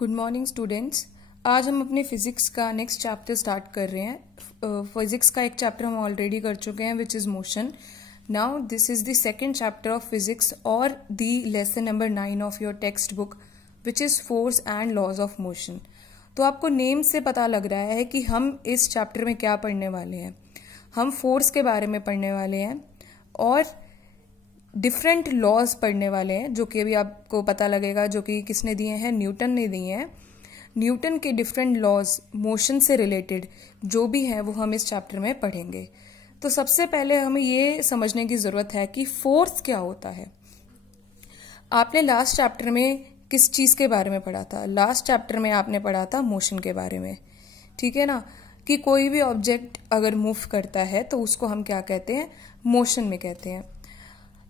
Good morning students. आज हम अपने फिजिक्स का नेक्स्ट चैप्टर स्टार्ट कर रहे हैं। फिजिक्स का एक चैप्टर हम ऑलरेडी कर चुके हैं which is motion. Now this is the second chapter of physics और the lesson number 9 of your text book which is force and laws of motion. तो आपको नेम से पता लग रहा है कि हम इस चैप्टर में क्या पढ़ने वाले हैं। हम फोर्स के बारे में पढ़ने वाले हैं और डिफरेंट लॉज पढ़ने वाले हैं, जो कि अभी आपको पता लगेगा, जो कि किसने दिए हैं, न्यूटन ने दिए हैं। न्यूटन के डिफरेंट लॉज मोशन से रिलेटेड जो भी हैं वो हम इस चैप्टर में पढ़ेंगे। तो सबसे पहले हमें ये समझने की जरूरत है कि फोर्स क्या होता है। आपने लास्ट चैप्टर में किस चीज के बारे में पढ़ा था? लास्ट चैप्टर में आपने पढ़ा था मोशन के बारे में, ठीक है ना, कि कोई भी ऑब्जेक्ट अगर मूव करता है तो उसको हम क्या कहते हैं, मोशन में कहते हैं।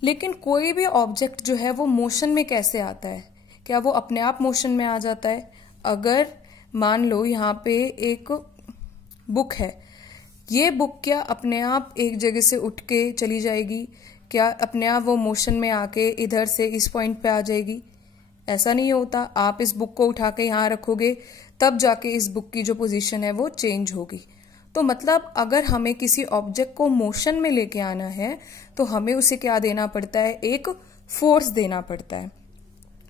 लेकिन कोई भी ऑब्जेक्ट जो है वो मोशन में कैसे आता है? क्या वो अपने आप मोशन में आ जाता है? अगर मान लो यहाँ पे एक बुक है, ये बुक क्या अपने आप एक जगह से उठ के चली जाएगी? क्या अपने आप वो मोशन में आके इधर से इस पॉइंट पे आ जाएगी? ऐसा नहीं होता। आप इस बुक को उठा के यहाँ रखोगे तब जाके इस बुक की जो पोजीशन है वो चेंज होगी। तो मतलब अगर हमें किसी ऑब्जेक्ट को मोशन में लेके आना है तो हमें उसे क्या देना पड़ता है, एक फोर्स देना पड़ता है।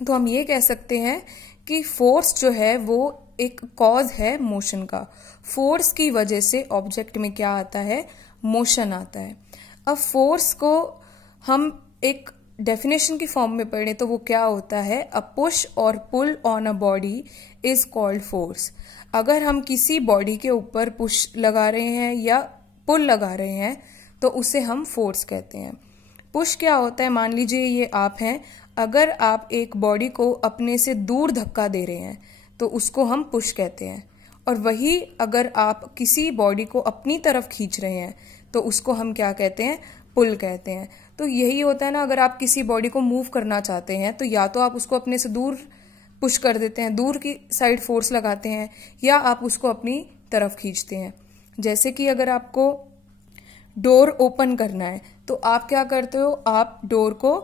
तो हम ये कह सकते हैं कि फोर्स जो है वो एक कॉज है मोशन का। फोर्स की वजह से ऑब्जेक्ट में क्या आता है, मोशन आता है। अब फोर्स को हम एक डेफिनेशन की फॉर्म में पढ़ें तो वो क्या होता है, अ पुश और pull on a body is called force. अगर हम किसी बॉडी के ऊपर पुश लगा रहे हैं या पुल लगा रहे हैं तो उसे हम फोर्स कहते हैं। पुश क्या होता है, मान लीजिए ये आप हैं, अगर आप एक बॉडी को अपने से दूर धक्का दे रहे हैं तो उसको हम पुश कहते हैं। और वही अगर आप किसी बॉडी को अपनी तरफ खींच रहे हैं तो उसको हम क्या कहते हैं, पुल कहते हैं। तो यही होता है ना, अगर आप किसी बॉडी को मूव करना चाहते हैं तो या तो आप उसको अपने से दूर पुश कर देते हैं, दूर की साइड फोर्स लगाते हैं, या आप उसको अपनी तरफ खींचते हैं। जैसे कि अगर आपको डोर ओपन करना है तो आप क्या करते हो, आप डोर को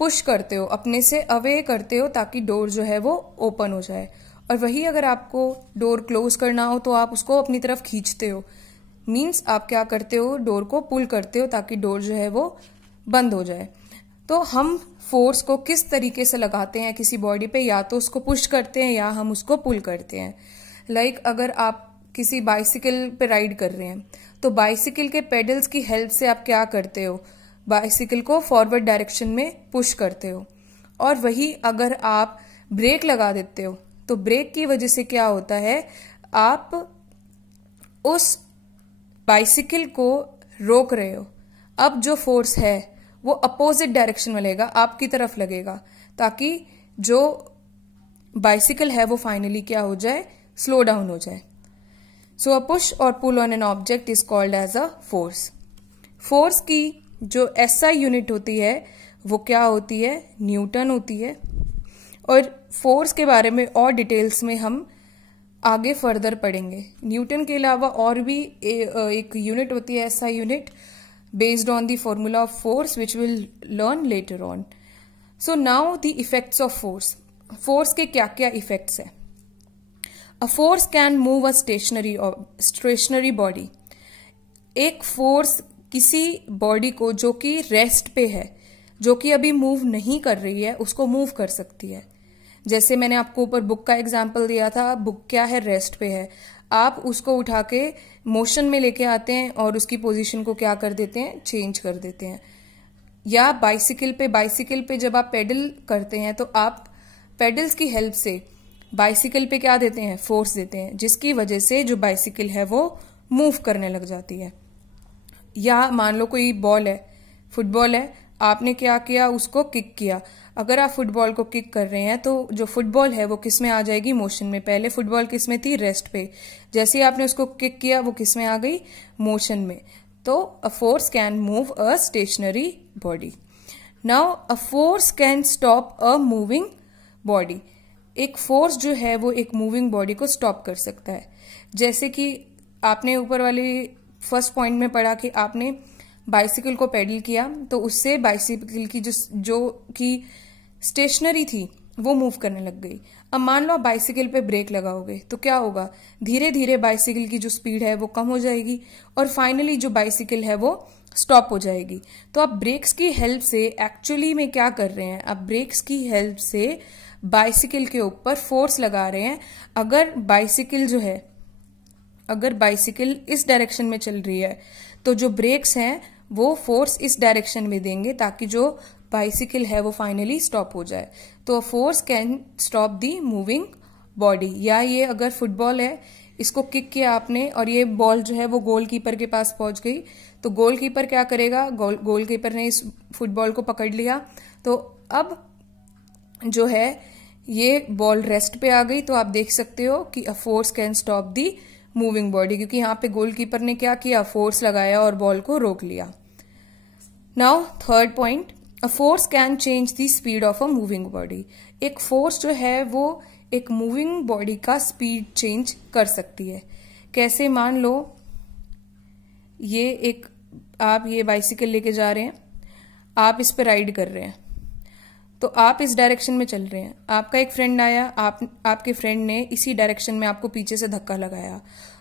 पुश करते हो, अपने से अवे करते हो ताकि डोर जो है वो ओपन हो जाए। और वही अगर आपको डोर क्लोज करना हो तो आप उसको अपनी तरफ खींचते हो। मीन्स आप क्या करते हो, डोर को पुल करते हो ताकि डोर जो है वो बंद हो जाए। तो हम फोर्स को किस तरीके से लगाते हैं किसी बॉडी पे, या तो उसको पुश करते हैं या हम उसको पुल करते हैं। लाइक अगर आप किसी बाइसिकल पे राइड कर रहे हैं तो बाइसिकल के पेडल्स की हेल्प से आप क्या करते हो, बाइसिकल को फॉरवर्ड डायरेक्शन में पुश करते हो। और वही अगर आप ब्रेक लगा देते हो तो ब्रेक की वजह से क्या होता है, आप उस बाइसिकल को रोक रहे हो। अब जो फोर्स है वो अपोजिट डायरेक्शन में लगेगा, आपकी तरफ लगेगा, ताकि जो बाइसिकल है वो फाइनली क्या हो जाए, स्लो डाउन हो जाए। सो अ पुश और pull on an object is called as a force. Force की जो एसआई यूनिट होती है वो क्या होती है, न्यूटन होती है। और फोर्स के बारे में और डिटेल्स में हम आगे फर्दर पढ़ेंगे। न्यूटन के अलावा और भी एक यूनिट होती है, SI unit, based on the formula of force which we'll learn later on. So now the effects of force. Force के क्या क्या effects है? A force can move a stationary body. एक फोर्स किसी बॉडी को जो कि रेस्ट पे है, जो कि अभी मूव नहीं कर रही है, उसको मूव कर सकती है। जैसे मैंने आपको ऊपर बुक का एग्जाम्पल दिया था, बुक क्या है, रेस्ट पे है। आप उसको उठा के मोशन में लेके आते हैं और उसकी पोजीशन को क्या कर देते हैं, चेंज कर देते हैं। या बाइसिकल पे जब आप पेडल करते हैं तो आप पेडल्स की हेल्प से बाइसिकल पे क्या देते हैं, फोर्स देते हैं, जिसकी वजह से जो बाइसिकल है वो मूव करने लग जाती है। या मान लो कोई बॉल है, फुटबॉल है, आपने क्या किया, उसको किक किया। अगर आप फुटबॉल को किक कर रहे हैं तो जो फुटबॉल है वो किस में आ जाएगी, मोशन में। पहले फुटबॉल किस में थी, रेस्ट पे। जैसे ही आपने उसको किक किया वो किस में आ गई, मोशन में। तो a force can move a stationary body. Now a force can stop a moving body. एक फोर्स जो है वो एक मूविंग बॉडी को स्टॉप कर सकता है। जैसे कि आपने ऊपर वाले फर्स्ट पॉइंट में पढ़ा कि आपने बाइसिकल को पेडल किया तो उससे बाइसिकल की जो कि स्टेशनरी थी वो मूव करने लग गई। अब मान लो आप बाइसिकल पे ब्रेक लगाओगे तो क्या होगा, धीरे धीरे बाइसिकल की जो स्पीड है वो कम हो जाएगी और फाइनली जो बाइसिकल है वो स्टॉप हो जाएगी। तो आप ब्रेक्स की हेल्प से एक्चुअली में क्या कर रहे हैं, आप ब्रेक्स की हेल्प से बाइसिकल के ऊपर फोर्स लगा रहे हैं। अगर बाइसिकल इस डायरेक्शन में चल रही है तो जो ब्रेक्स हैं वो फोर्स इस डायरेक्शन में देंगे ताकि जो बाइसिकल है वो फाइनली स्टॉप हो जाए। तो force can stop the moving body. या ये अगर फुटबॉल है, इसको किक किया आपने और ये बॉल जो है वो गोलकीपर के पास पहुंच गई, तो गोलकीपर क्या करेगा, गोलकीपर ने इस फुटबॉल को पकड़ लिया, तो अब जो है ये बॉल रेस्ट पे आ गई। तो आप देख सकते हो कि अ force can stop the moving body, क्योंकि यहाँ पे गोलकीपर ने क्या किया, फोर्स लगाया और बॉल को रोक लिया। Now third point, a force can change the speed of a moving body. एक फोर्स जो है वो एक मूविंग बॉडी का स्पीड चेंज कर सकती है। कैसे, मान लो आप ये बाइसिकल लेके जा रहे हैं, आप इस पे राइड कर रहे हैं, तो आप इस डायरेक्शन में चल रहे हैं, आपका एक फ्रेंड आया, आपके फ्रेंड ने इसी डायरेक्शन में आपको पीछे से धक्का लगाया,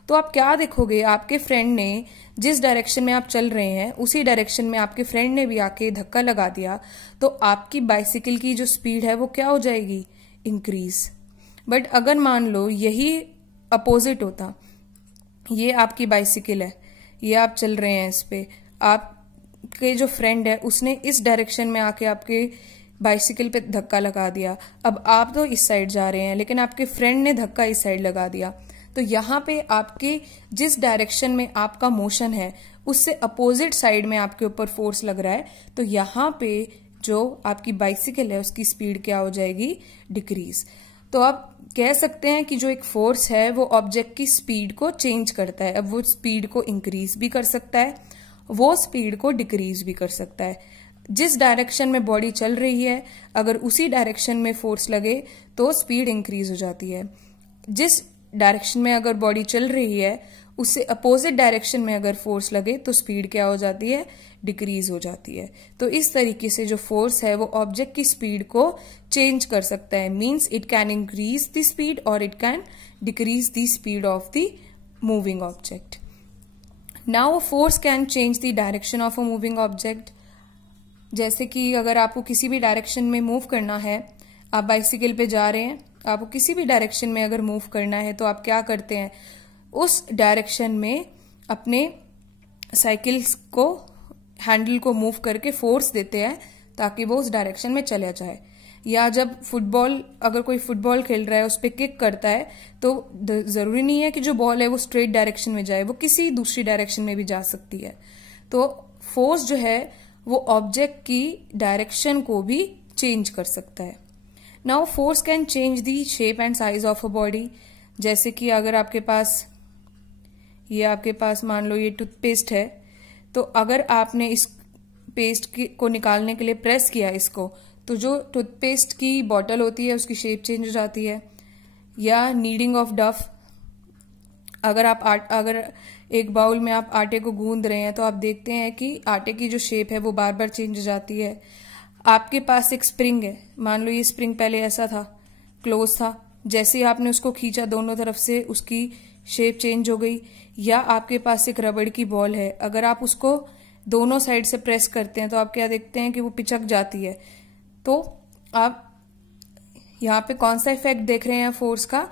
तो आप क्या देखोगे, आपके फ्रेंड ने जिस डायरेक्शन में आप चल रहे हैं उसी डायरेक्शन में आपके फ्रेंड ने भी आके धक्का लगा दिया, तो आपकी बाइसिकल की जो स्पीड है वो क्या हो जाएगी, इंक्रीज। बट अगर मान लो यही अपोजिट होता, ये आपकी बाइसिकल है, ये आप चल रहे हैं इस पे, आपके जो फ्रेंड है उसने इस डायरेक्शन में आके आपके बाइसिकल पे धक्का लगा दिया, अब आप तो इस साइड जा रहे हैं लेकिन आपके फ्रेंड ने धक्का इस साइड लगा दिया, तो यहाँ पे आपके जिस डायरेक्शन में आपका मोशन है उससे अपोजिट साइड में आपके ऊपर फोर्स लग रहा है, तो यहाँ पे जो आपकी बाइसिकल है उसकी स्पीड क्या हो जाएगी, डिक्रीज। तो आप कह सकते हैं कि जो एक फोर्स है वो ऑब्जेक्ट की स्पीड को चेंज करता है। अब वो स्पीड को इंक्रीज भी कर सकता है, वो स्पीड को डिक्रीज भी कर सकता है। जिस डायरेक्शन में बॉडी चल रही है अगर उसी डायरेक्शन में फोर्स लगे तो स्पीड इंक्रीज हो जाती है। जिस डायरेक्शन में अगर बॉडी चल रही है उससे अपोजिट डायरेक्शन में अगर फोर्स लगे तो स्पीड क्या हो जाती है, डिक्रीज हो जाती है। तो इस तरीके से जो फोर्स है वो ऑब्जेक्ट की स्पीड को चेंज कर सकता है। Means it can increase the speed और it can decrease the speed of the moving object. Now force can change the direction of a moving object. जैसे कि अगर आपको किसी भी डायरेक्शन में मूव करना है, आप बाइसिकल पे जा रहे हैं, आपको किसी भी डायरेक्शन में अगर मूव करना है तो आप क्या करते हैं, उस डायरेक्शन में अपने साइकिल को, हैंडल को मूव करके फोर्स देते हैं ताकि वो उस डायरेक्शन में चला जाए। या जब अगर कोई फुटबॉल खेल रहा है उस पर किक करता है तो जरूरी नहीं है कि जो बॉल है वो स्ट्रेट डायरेक्शन में जाए, वो किसी दूसरी डायरेक्शन में भी जा सकती है। तो फोर्स जो है वो ऑब्जेक्ट की डायरेक्शन को भी चेंज कर सकता है। Now force can change the shape and size of a body. जैसे कि अगर आपके पास मान लो ये टूथपेस्ट है, तो अगर आपने इस पेस्ट को निकालने के लिए प्रेस किया इसको, तो जो टूथपेस्ट की बॉटल होती है उसकी शेप चेंज हो जाती है। या नीडिंग ऑफ डफ, अगर एक बाउल में आप आटे को गूंद रहे हैं तो आप देखते हैं कि आटे की जो शेप है वो बार बार चेंज हो जाती है। आपके पास एक स्प्रिंग है, मान लो ये स्प्रिंग पहले ऐसा था, क्लोज था, जैसे ही आपने उसको खींचा दोनों तरफ से उसकी शेप चेंज हो गई। या आपके पास एक रबड़ की बॉल है, अगर आप उसको दोनों साइड से प्रेस करते हैं तो आप क्या देखते हैं कि वो पिचक जाती है। तो आप यहाँ पे कौन सा इफेक्ट देख रहे हैं फोर्स का,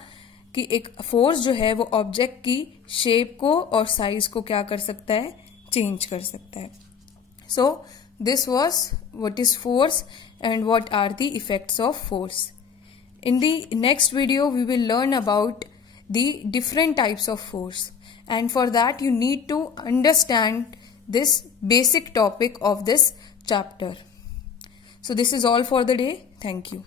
कि एक फोर्स जो है वो ऑब्जेक्ट की शेप को और साइज को क्या कर सकता है, चेंज कर सकता है। So this was what is force and what are the effects of force. In the next video, we will learn about the different types of force, and for that you need to understand this basic topic of this chapter. So this is all for the day. Thank you.